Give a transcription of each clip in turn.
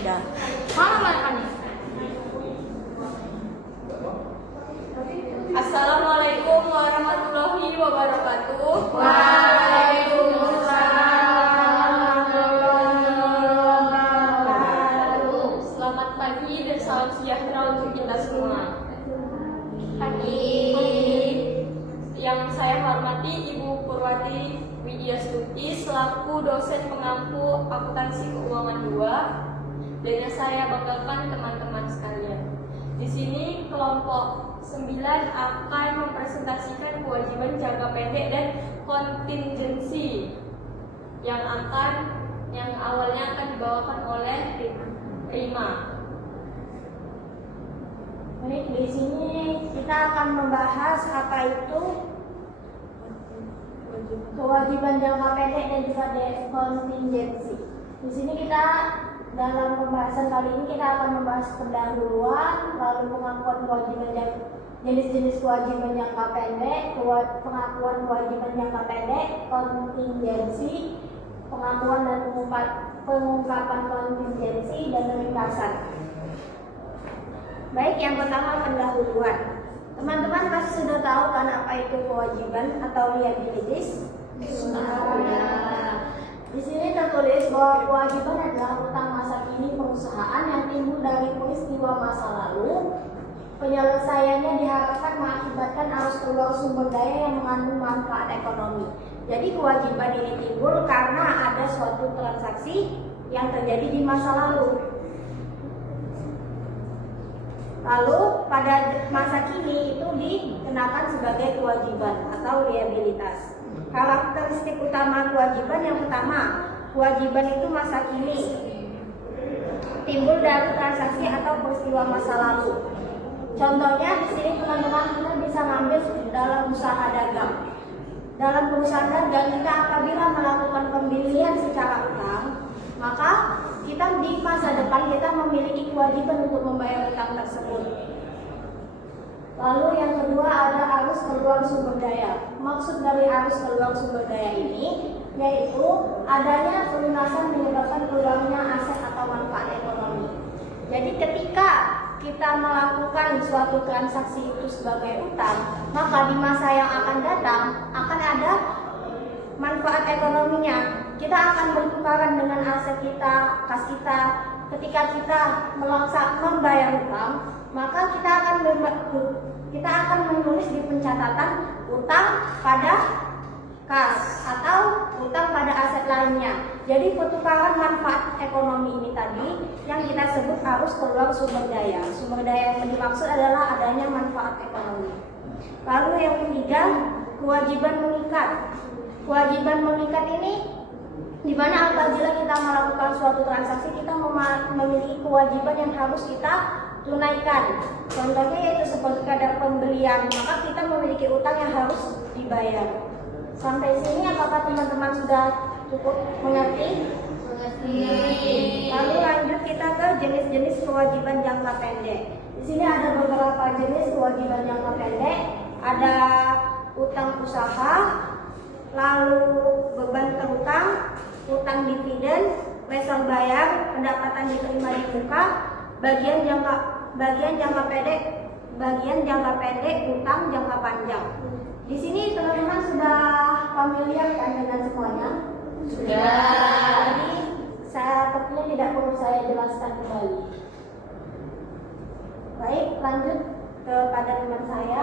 sudah. Mana mereka? Assalamualaikum warahmatullahi wabarakatuh. Waalaikumsalam warahmatullahi wabarakatuh. Selamat pagi dan salam sejahtera untuk kita semua. Pagi. Yang saya hormati Ibu Purwati Widyastuti selaku dosen pengampu akuntansi keuangan 2, dan yang saya banggakan teman-teman sekalian. Di sini kelompok 9 akan mempresentasikan kewajiban jangka pendek dan kontingensi yang awalnya akan dibawakan oleh Rima. Baik, di sini kita akan membahas apa itu kewajiban jangka pendek dan juga kontingensi. Di sini kita dalam pembahasan kali ini kita akan membahas pendahuluan, lalu pengakuan kewajiban jenis-jenis kewajiban jangka pendek, pengakuan kewajiban jangka pendek, kontingensi, pengakuan dan pengungkapan kontingensi, dan ringkasan. Baik, yang pertama pendahuluan. Teman-teman pasti sudah tahu kan apa itu kewajiban atau liabilities? Di sini tertulis bahwa kewajiban adalah utang masa kini perusahaan yang timbul dari peristiwa masa lalu. Penyelesaiannya diharapkan mengakibatkan arus keluar sumber daya yang mengandung manfaat ekonomi. Jadi kewajiban ini timbul karena ada suatu transaksi yang terjadi di masa lalu. Lalu pada masa kini itu dikenakan sebagai kewajiban atau liabilitas. Karakteristik utama kewajiban yang pertama, kewajiban itu masa kini, timbul dari transaksi atau peristiwa masa lalu. Contohnya di sini teman-teman kita bisa ngambil dalam usaha dagang. Dalam perusahaan dagang kita apabila melakukan pembelian secara utang, maka kita di masa depan kita memiliki kewajiban untuk membayar utang tersebut. Lalu yang kedua ada arus keluar sumber daya. Maksud dari arus keluar sumber daya ini yaitu adanya pelunasan menyebabkan keluarnya aset atau manfaat ekonomi. Jadi ketika kita melakukan suatu transaksi itu sebagai utang, maka di masa yang akan datang akan ada manfaat ekonominya. Kita akan bertukaran dengan aset kita, kas kita. Ketika kita membayar utang, maka kita akan menulis di pencatatan utang pada kas atau utang pada aset lainnya. Jadi pertukaran manfaat ekonomi ini tadi yang kita sebut arus keluar sumber daya. Sumber daya yang dimaksud adalah adanya manfaat ekonomi. Lalu yang ketiga, kewajiban mengikat. Kewajiban mengikat ini di mana apabila kita melakukan suatu transaksi kita memiliki kewajiban yang harus kita tunaikan. Contohnya yaitu seperti kadar pembelian, maka kita memiliki utang yang harus dibayar. Sampai sini apakah teman-teman sudah cukup mengerti? Lalu lanjut kita ke jenis-jenis kewajiban jangka pendek. Di sini ada beberapa jenis kewajiban jangka pendek. Ada utang usaha, lalu beban terutang, utang dividen, lesor bayar, pendapatan diterima di muka, bagian jangka pendek, utang jangka panjang. Di sini teman-teman sudah familiar kan dengan semuanya? Sudah. Jadi saya tentunya tidak perlu saya jelaskan kembali. Baik, lanjut kepada teman saya.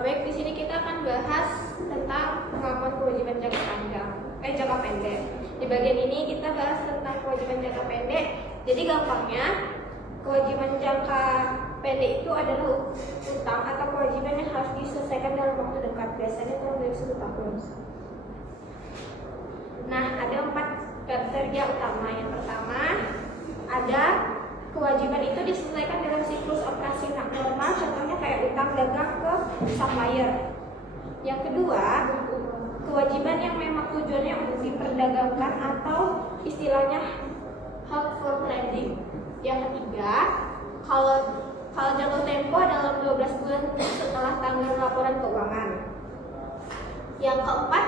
Baik, di sini kita akan bahas tentang pengakuan kewajiban jangka pendek. Di bagian ini kita bahas tentang kewajiban jangka pendek. Jadi gampangnya, kewajiban jangka pendek itu adalah utang atau kewajiban yang harus diselesaikan dalam waktu dekat, biasanya kurang dari 1 tahun. Nah, ada 4 kriteria utama. Yang pertama, ada kewajiban itu diselesaikan dalam siklus operasi normal, contohnya kayak utang dagang ke supplier. Yang kedua, kewajiban yang memang tujuannya untuk diperdagangkan atau istilahnya held for trading. Yang ketiga, kalau jatuh tempo dalam 12 bulan setelah tanggal laporan keuangan. Yang keempat,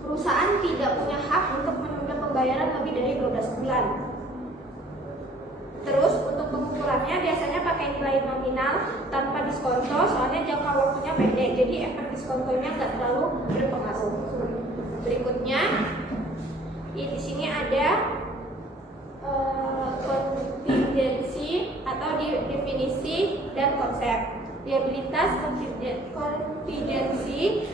perusahaan tidak punya hak untuk menunda pembayaran lebih dari 12 bulan. Terus untuk pengukurannya biasanya pakai nilai nominal tanpa diskonto, soalnya jangka waktunya pendek, jadi efek diskontonya nggak terlalu berpengaruh. Berikutnya, di sini ada kontingensi atau definisi dan konsep. Liabilitas kontingensi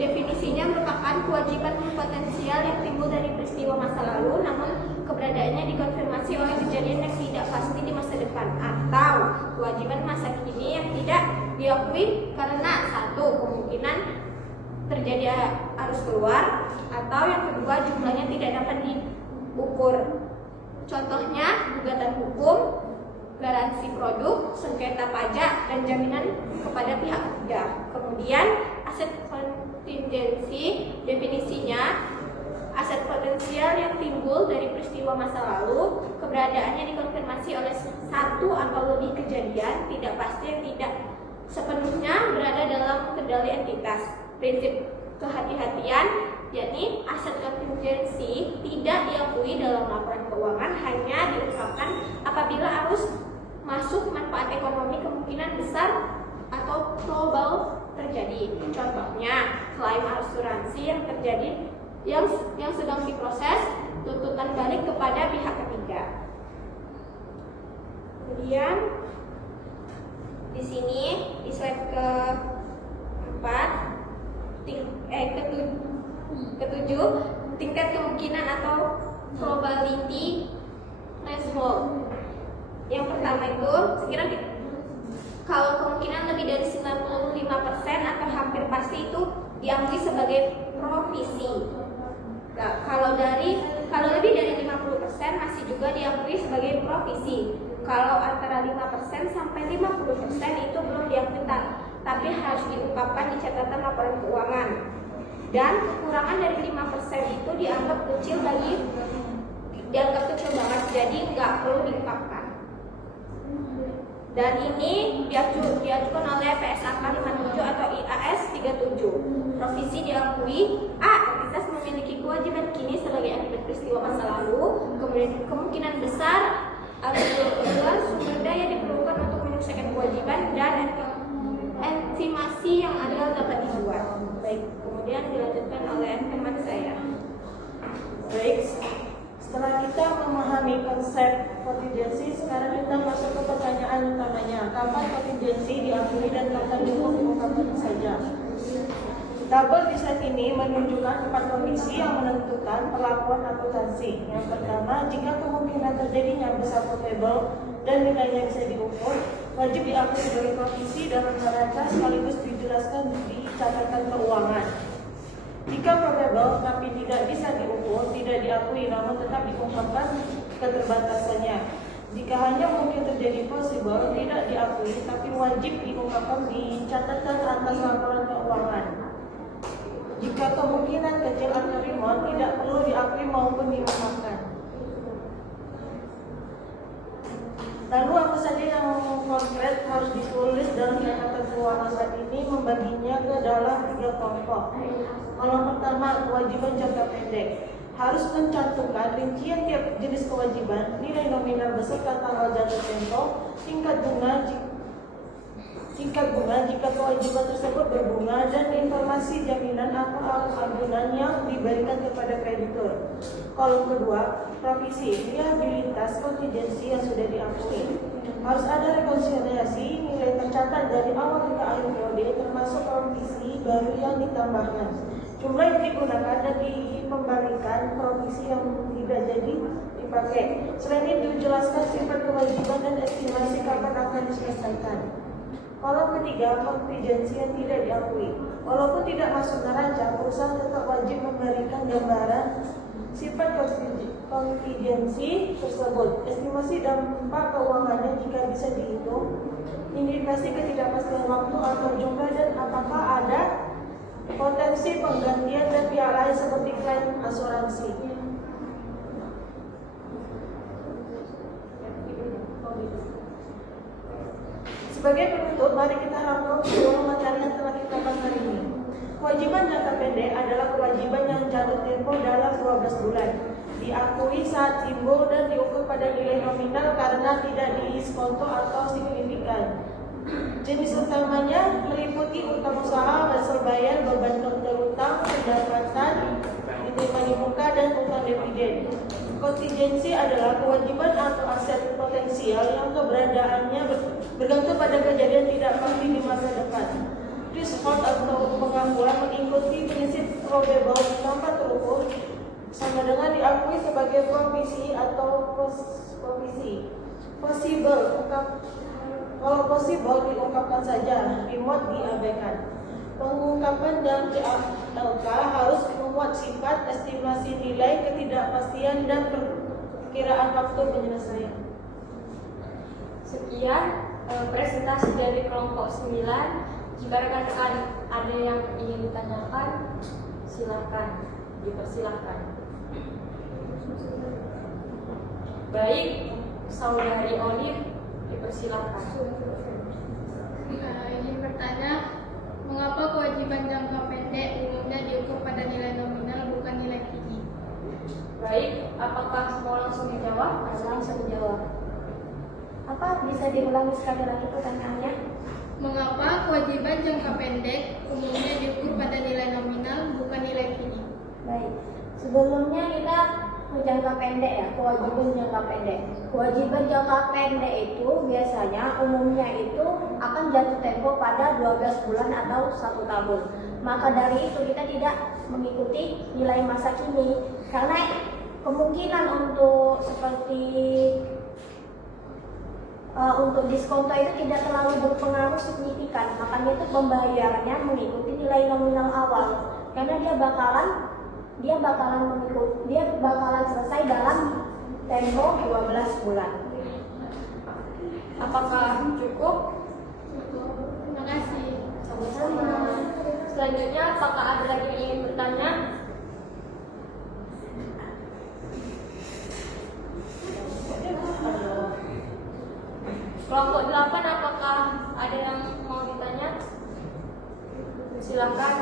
definisinya merupakan kewajiban potensial yang timbul dari peristiwa masa lalu, namun keberadaannya dikonfirmasi oleh kejadian yang tidak pasti di masa depan, atau kewajiban masa kini yang tidak diakui karena satu, kemungkinan terjadi arus keluar, atau yang kedua, jumlahnya tidak dapat diukur. Contohnya gugatan hukum, garansi produk, sengketa pajak, dan jaminan kepada pihak ketiga. Kemudian aset kontingensi definisinya aset potensial yang timbul dari peristiwa masa lalu, keberadaannya dikonfirmasi oleh satu atau lebih kejadian tidak pasti yang tidak sepenuhnya berada dalam kendali entitas. Prinsip kehati-hatian, yakni aset kontingensi tidak diakui dalam laporan keuangan, hanya diungkapkan apabila arus masuk manfaat ekonomi kemungkinan besar atau probable terjadi. Contohnya, klaim asuransi yang terjadi yang sedang diproses, tuntutan balik kepada pihak ketiga. Kemudian di sini di slide ketujuh, tingkat kemungkinan atau probability threshold. Yang pertama itu sekira kalau kemungkinan lebih dari 95% atau hampir pasti itu diakui sebagai provisi. Nah, kalau lebih dari 50% masih juga diakui sebagai provisi. Kalau antara 5% sampai 50% itu belum diakui, tapi harus diungkapkan di catatan laporan keuangan. Dan kekurangan dari 5% itu dianggap kecil banget, jadi nggak perlu diungkapkan. Dan ini diajukan oleh PSAK 57 atau IAS 37. Provisi diakui A. Entitas memiliki kewajiban kini sebagai akibat peristiwa masa lalu. Kemudian kemungkinan besar keluar sumber daya diperlukan untuk menyelesaikan kewajiban, dan estimasi yang adil dapat dibuat. Baik, kemudian dilanjutkan oleh teman saya. Baik, setelah kita memahami konsep kontingensi, sekarang kita masuk ke pertanyaan utamanya. Kapan kontingensi diakui dan kapan diungkapkan saja? Tabel di slide ini menunjukkan 4 kondisi yang menentukan perlakuan akuntansi. Yang pertama, jika kemungkinan terjadinya besar probable dan nilainya bisa diukur, wajib diakui sebagai provisi dalam neraca sekaligus dijelaskan di catatan keuangan. Jika probable tapi tidak bisa diukur, tidak diakui namun tetap diungkapkan keterbatasannya. Jika hanya mungkin terjadi possible, tidak diakui tapi wajib diungkapkan di catatan atas laporan keuangan. Jika kemungkinan kecil atau remote, tidak perlu diakui maupun diungkapkan. Lalu apa saja yang konkret harus ditulis dalam catatan keuangan saat ini? Membaginya ke dalam 3 kelompok. Kolom pertama, kewajiban jangka pendek. Harus mencantumkan rincian tiap jenis kewajiban, nilai nominal beserta tanggal jatuh tempo, tingkat bunga jika kewajiban tersebut berbunga, dan informasi jaminan atau agunan yang diberikan kepada kreditur. Kolom kedua, provisi, liabilitas kontingensi yang sudah diakui. Harus ada rekonsiliasi nilai tercatat dari awal hingga akhir periode, termasuk provisi baru yang ditambahkan, jumlah yang digunakan dan dikembalikan provisi yang tidak jadi dipakai. Selain itu, jelaskan sifat kewajiban dan estimasi kapan akan diselesaikan. Kolom ketiga, kontingensi yang tidak diakui. Walaupun tidak masuk neraca, perusahaan tetap wajib memberikan gambaran sifat kontingensi tersebut. Estimasi dampak keuangannya jika bisa dihitung, indikasi ketidakpastian waktu atau jumlah, dan apakah ada potensi penggantian dan pihak lain seperti klaim asuransi. Sebagai penutup, mari kita rangkum seluruh materi yang telah kita bahas hari ini. Kewajiban jangka pendek adalah kewajiban yang jatuh tempo dalam 12 bulan, diakui saat timbul dan diukur pada nilai nominal karena tidak diskonto atau signifikan. Jenis utamanya meliputi utang usaha, hasil bayar, beban terutang, pendapatan diterima di muka, dan utang dividen. Kontingensi adalah kewajiban atau aset potensial yang keberadaannya bergantung pada kejadian tidak pasti di masa depan. Threshold atau pengakuan mengikuti prinsip probable tanpa terukur sama dengan diakui sebagai provisi atau provisi. Possible, kalau possible diungkapkan saja, remote diabaikan. Pengungkapan dan CLK harus memuat sifat estimasi nilai, ketidakpastian, dan perkiraan waktu penyelesaian. Sekian presentasi dari kelompok 9. Jika rekan-rekan ada yang ingin ditanyakan, silakan, dipersilahkan. Baik, Saudari Olive, dipersilahkan. Izin bertanya, mengapa kewajiban jangka pendek umumnya diukur pada nilai nominal bukan nilai PI? Baik, apakah mau langsung dijawab? Langsung dijawab. Apa bisa diulangi sekali lagi pertanyaannya? Mengapa kewajiban jangka pendek umumnya diukur pada nilai nominal bukan nilai PI? Baik, sebelumnya kita jangka pendek ya, kewajiban jangka pendek. Kewajiban jangka pendek itu biasanya umumnya itu akan jatuh tempo pada 12 bulan atau 1 tahun. Maka dari itu kita tidak mengikuti nilai masa kini karena kemungkinan untuk seperti untuk diskonto itu tidak terlalu berpengaruh signifikan. Makanya itu pembayarannya mengikuti nilai nominal awal karena dia bakalan selesai dalam tempo 12 bulan. Apakah cukup? Terima kasih. Sama-sama. Selanjutnya, apakah ada lagi yang ingin bertanya? Kelompok 8, apakah ada yang mau ditanya? Silakan.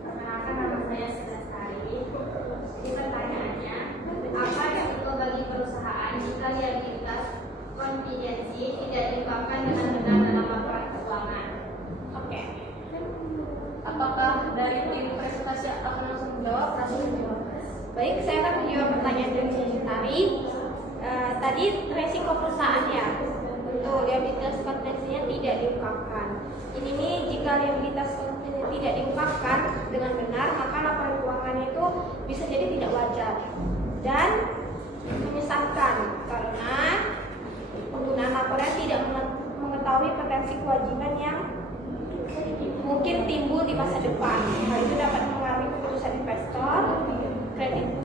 Perkenalkan, nama saya Selasari. Di pertanyaannya, apa yang betul bagi perusahaan jika liabilitas kontingensi tidak diungkapkan dengan benar dalam laporan keuangan? Oke. Apakah dari tim presentasi akan langsung menjawab? Langsung menjawab. Baik, saya akan menjawab pertanyaan dari Tari. Tadi resiko perusahaan ya, untuk liabilitas kontingensinya tidak diungkapkan. Ini nih, jika liabilitas kontingensi tidak diungkapkan dengan benar, maka laporan keuangan itu bisa jadi tidak wajar dan menyesatkan karena penggunaan laporan tidak mengetahui potensi kewajiban yang mungkin timbul di masa depan. Hal itu dapat